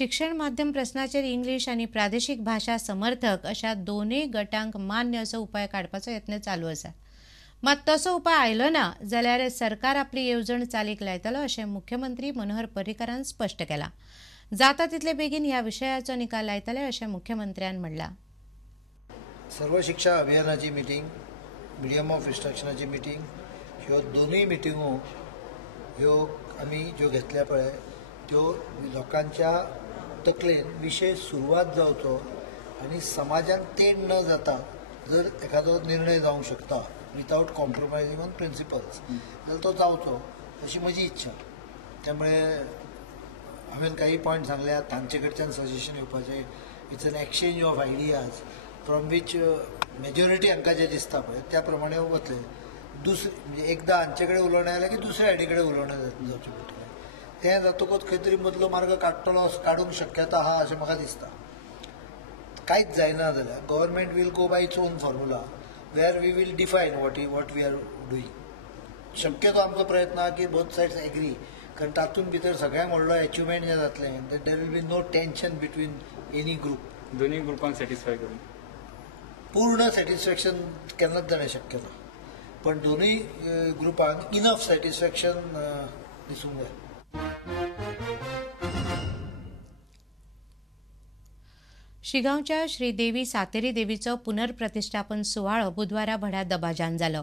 शिक्षण माध्यम प्रश्नाचेर इंग्लीश आनी प्रादेशीक भाषा समर्थक अशा दोनूय गटांक मान्य असो उपाय काडपाचो यत्न चालू आसा। मात तसो उपाय आयलो ना जाल्यार सरकार आपली येवजण चालीक लायतलो अशें मुख्यमंत्री मनोहर पर्रीकारान स्पश्ट केलां। जाता तितले बेगीन ह्या विशयाचो निकाल लायतले अशें मुख्यमंत्र्यान म्हणलां। सर्व शिक्षा अभियानाची मिटींग, मिडियम ऑफ इन्स्ट्रक्शनाची मिटींग, ह्यो दोनूय मिटींगो ह्यो आमी ज्यो घेतल्या पळय त्यो लोकांच्या तकलेन विशय सुरवात जावचो आनी समाजान तेड न जाता जर एखादो निर्णय जावंक शकता विथआउट कॉम्प्रोमायझींग ऑन प्रिंसिपल्स जाल्यार तो जावचो अशी म्हजी इच्छा। त्यामुळे हांवें काही पॉयंट सांगल्यात, तांचे कडच्यान सजेशन येवपाचें। It's an exchange of ideas from which majority हांकां जें दिसता पळय त्या प्रमाणे वतले। म्हणजे एकदां हांचे कडेन उलोवणें जालें की दुसऱ्या हाडी कडेन उलोवणें जावचें पडटलें। तें जातकूच खंय तरी मदलो मार्ग काडूंक शक्यता आहा अशें म्हाका दिसता। कांयच जायना जाल्यार government will go by its own formula where we will define what we are doing. शक्यतो आमचो प्रयत्न आहा की बोथ सायड्स एग्री, कारण तातूंत भितर सगळ्यांक व्हडलो अचिवमेंट जें जातलें there will be no tension between any group. दोनूय ग्रुपांक सॅटिस्फाय करून पूर्ण सॅटिस्फॅक्शन केन्नाच जाणें शक्य ना, पण दोनूय ग्रुपांक इनफ सॅटिस्फॅक्शन दिसूंक जाय। शिगांवच्या श्रीदेवी सातेरी देवीचो पुनर्प्रतिष्ठापन सुवाळो बुधवारा व्हड्या दबाज्यान जालो।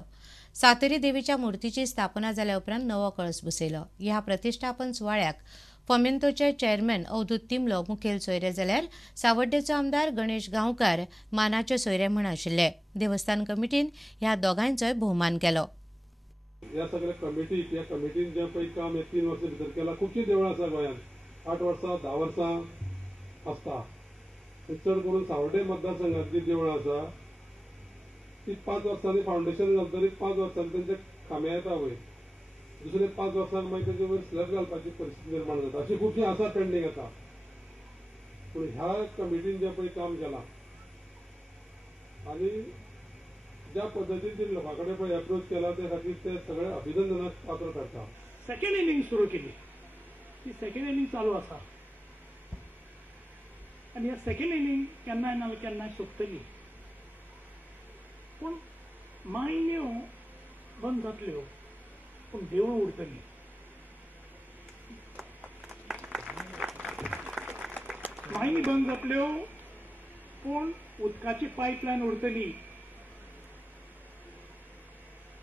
सातेरी देवीच्या मुर्तीची स्थापना जाल्या उपरांत नवो कळस बसयलो। ह्या प्रतिष्ठापन सुवाळ्याक फॉमेंतोचे चेअरमॅन अवधूत तिमलो मुखेल सोयरे जाल्यार सावड्डेचो आमदार गणेश गांवकार मानाचे सोयरे म्हण आशिल्ले। देवस्थान कमिटीन ह्या दोगांचोय भोवमान केलो। ह्या सगळ्या कमिटीन जें पळय काम 3 वर्सां भितर केलां, खुबशीं देवळां आसा गोंयांत 8 वर्सां 10 वर्सां आसता। चड करून सावड्डे मतदारसंघांतलीं देवळां आसा ती 5 वर्सांनी फावंडेशन घालतली, 5 वर्सांनी तेंचे खांबे येता वयर, दुसरे 5 वर्सांनी मागीर तेजे वयर स्लॅब घालपाची परिस्थिती निर्माण जाता। अशी खुबशीं आसा पेंडींग आतां। पूण ह्या कमिटीन जें पळय काम केलां आनी ज्या पद्दतीन ती लोकां कडेन पळय एप्रोच केला ते खातीर ते सगळे अभिनंदनाक पात्र थारता। सेकंड इनिंग सुरू केली, ती सेकंड इनिंग चालू आसा आनी ह्या सेकंड इनिंग केन्नाय ना केन्नाय सोंपतली। पूण मायन्यो बंद जातल्यो पूण देवळां उरतलीं। मायनी बंद जातल्यो पूण उदकाची पायपलायन उरतली।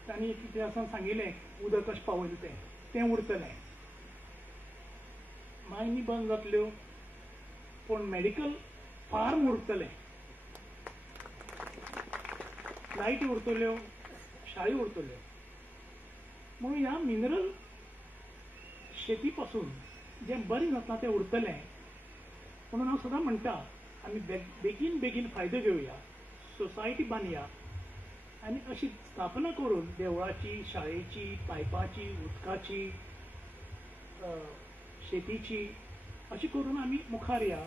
तांणी इतिहासान सांगिल्लें उदक कशें पावयलें तें उरतलें। मायनी बंद जातल्यो पूण मेडिकल फार्म उरतले, लायटी उरतल्यो, शाळी उरतल्यो। म्हणून ह्या मिनरल शेती पासून जें बरें जाता तें उरतलें। म्हणून हांव सदां म्हणटा आमी बेगीन बेगीन फायदो घेवया, सोसायटी बांदया आनी अशी स्थापना करून देवळाची, शाळेची, पायपाची, उदकाची, शेतीची अशी करून आमी मुखार या।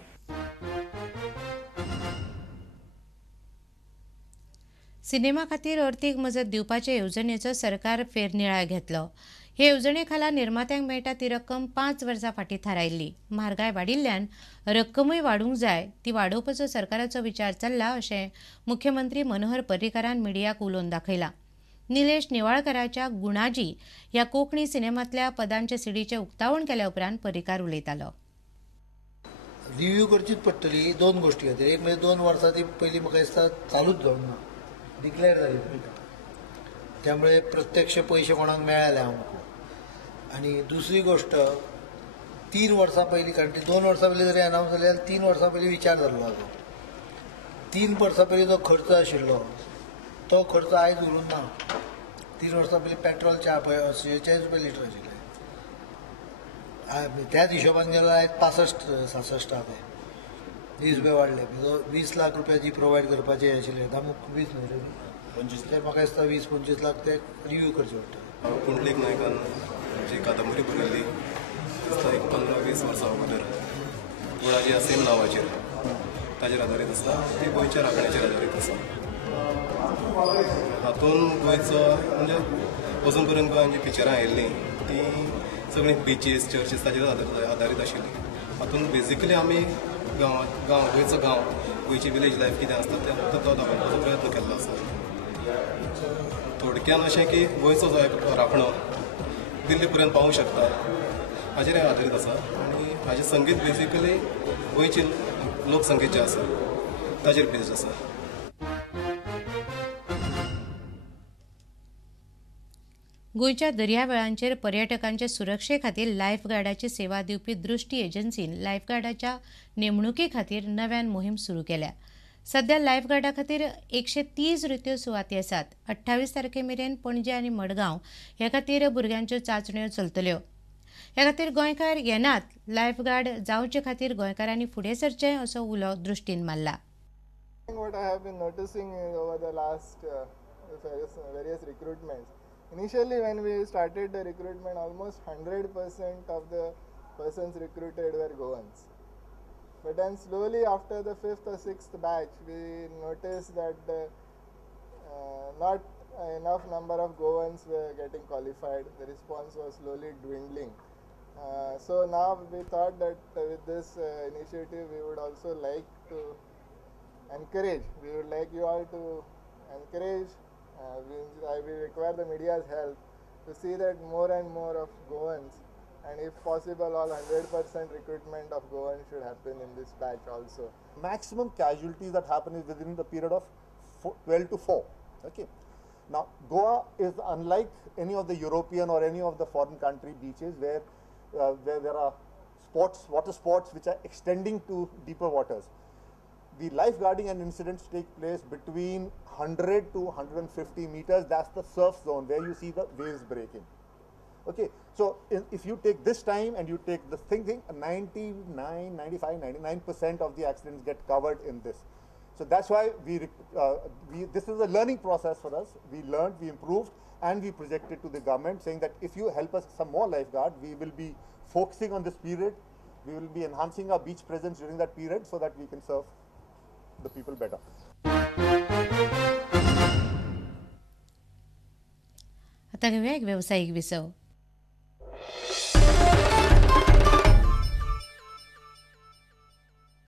सिनेमा खातीर अर्थीक मजत दिवपाचे येवजणेचो सरकार फेरनिळाय घेतलो। हे येवजणे खाला निर्मात्यांक मेळटा ती रक्कम 5 वर्सां फाटीं थारायल्ली। म्हारगाय वाडिल्ल्यान रक्कमूय वाडूंक जाय, ती वाडोवपाचो सरकाराचो विचार चल्ला अशें मुख्यमंत्री मनोहर पर्रीकारान मिडियाक उलोवन दाखयलां। निलेश निवाळकराच्या गुणाजी ह्या कोंकणी सिनेमांतल्या पदांचे सिडीचे उक्तावण केल्या उपरांत पर्रीकार उलयतालो। रिव्ह्यू करचीच पडटली 2 गोश्टी खातीर। एक म्हणजे 2 वर्सां ती पयलीं म्हाका दिसता चालूच जावंक ना, डिक्लेअर जाली। त्यामुळे प्रत्यक्ष पैसे कोणाक मेळ्ळे आमकां। आनी दुसरी गोष्ट 3 वर्सां पयलीं, कारण ती 2 वर्सां पयलीं जरी अनावन्स जाली जाल्यार 3 वर्सां पयलीं विचार जाल्लो हाजो। 3 वर्सां पयलीं जो खर्च आशिल्लो तो खर्च आयज उरूंक ना। 3 वर्सां पयलीं पेट्रोल 46 रुपया लिटर आशिल्लें, त्याच हिशोबान गेलो आयज 65-66 हा ते 20 रुपया वाडले। 20 लाख रुपया जी प्रोवायड करपाचे आशिल्ले दामूक 20 न्हय 25, ते म्हाका दिसता 20-25 लाख ते रिव्ह्यू करचे पडटले। पुंडलीक नायकान जी कादंबरी बरयल्ली एक 15-20 वर्सां अगोदर गुणाजी ह्या सेम नांवाचेर ताचेर आदारीत आसा, ती गोंयच्या राखण्याचेर आदारीत आसा। हातूंत गोंयचो म्हणजे अजून पर्यंत गोंयांत जी पिक्चरां आयिल्लीं ती सगळीं बिचीस, चर्चीस ताचेर आदारीत आशिल्ली। हातूंत बेजिकली आमी गोंयचो गांव गोंयची विलेज लायफ कितें आसता तो दाखोवपाचो प्रयत्न केल्लो आसा. थोडक्यान अशें की गोंयचो जो एक राखणो दिल्ली पर्यंत पावूंक शकता हाजेर आदारीत आसा. आनी हाजें संगीत बेजिकली गोंयची लोकसंगीत जें आसा ताजेर बेस्ड आसा. गोंयच्या दर्यावेळांचेर पर्यटकांचे सुरक्षे खातीर लायफगार्डाची सेवा दिवपी दृश्टी एजन्सीन लायफगार्डाच्या नेमणुके खातीर नव्यान मोहीम सुरू केल्या. सध्या लायफगार्डा खातीर 130 रित्यो सुवाती आसात. 28 तारखेमेरेन पणजे आनी मडगांव ह्या खातीर भुरग्यांच्यो चांचण्यो चलतल्यो. ह्या खातीर गोंयकार येनात लायफगार्ड जावचे खातीर गोंयकारांनी फुडें सरचें असो उलो दृश्टीन मारला. What I have been noticing over the last various recruitments. Initially, when we started the recruitment, almost 100% of the persons recruited were Goans. But then slowly, after the 5th or 6th batch, we noticed that not enough number of Goans were getting qualified. The response was slowly dwindling. So now we thought that with this initiative, we would also like to encourage. We would like you all to encourage. We require the media's help to see that more and more of Goans, and if possible, all 100% recruitment of Goans should happen in this batch also. Maximum casualties that happen is within the period of 12 to 4. Okay. Now, Goa is unlike any of the European or any of the foreign country beaches where there are water sports which are extending to deeper waters. The lifeguarding and incidents take place between 100 to 150 meters. That's the surf zone where you see the waves breaking. Okay, so if you take this time and you take this thing 99% of the accidents get covered in this. So that's why this is a learning process for us. We learned, we improved, and we projected to the government saying that if you help us some more lifeguard, we will be focusing on this period. We will be enhancing our beach presence during that period so that we can serve the people better. आता घेऊया एक व्यावसायिक विसव.